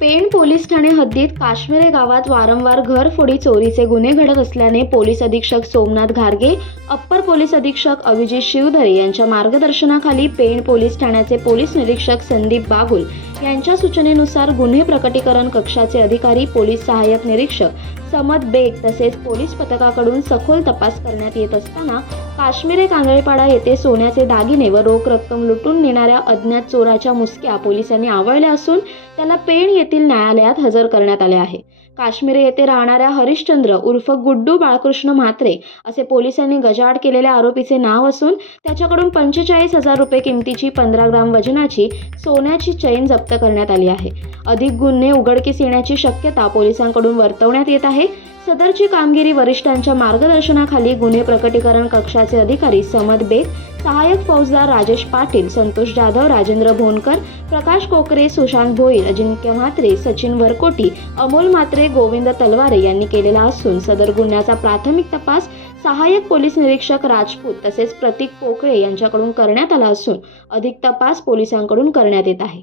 Pen police Thane हद्दीत काश्मीरे गावात वारंवार घरफोडी चोरीचे गुन्हे घडत असल्याने पोलीस अधीक्षक सोमनाथ घारगे अप्पर पोलीस अधीक्षक अभिजित शिवधरे यांच्या मार्गदर्शनाखाली पेण पोलीस ठाण्याचे पोलीस निरीक्षक संदीप बागुल यांच्या सूचनेनुसार गुन्हे प्रकटीकरण कक्षाचे अधिकारी पोलीस सहाय्यक निरीक्षक समद बेग तसेच पोलीस पथकाकडून सखोल तपास करण्यात येत असताना काश्मिरे कांगळेपाडा येथे सोन्याचे दागिने व रोख रक्कम लुटून नेणाऱ्या अज्ञात चोराच्या मुसक्या पोलिसांनी आवळल्या असून त्याला पेण येथील न्यायालयात हजर करण्यात आले आहे. काश्मिरे येथे राहणाऱ्या हरिश्चंद्र उर्फ गुड्डू बाळकृष्ण म्हात्रे असे पोलिसांनी गजाआड केलेल्या आरोपीचे नाव असून त्याच्याकडून पंचेचाळीस हजार रुपये किमतीची पंधरा ग्राम वजनाची सोन्याची चैन जप्त करण्यात आली आहे. अधिक गुन्हे उघडकीस येण्याची शक्यता पोलिसांकडून वर्तवण्यात येत आहे. सदरची कामगिरी वरिष्ठांच्या मार्गदर्शनाखाली गुन्हे प्रकटीकरण कक्षाचे अधिकारी समद बेग सहाय्यक फौजदार राजेश पाटील संतोष जाधव राजेंद्र भोनकर प्रकाश कोकरे सुशांत भोईर अजिंक्य म्हात्रे सचिन वरकोटी अमोल म्हात्रे गोविंद तलवारे यांनी केलेला असून सदर गुन्ह्याचा प्राथमिक तपास सहाय्यक पोलीस निरीक्षक राजपूत तसेच प्रतीक पोकळे यांच्याकडून करण्यात आला असून अधिक तपास पोलिसांकडून करण्यात येत आहे.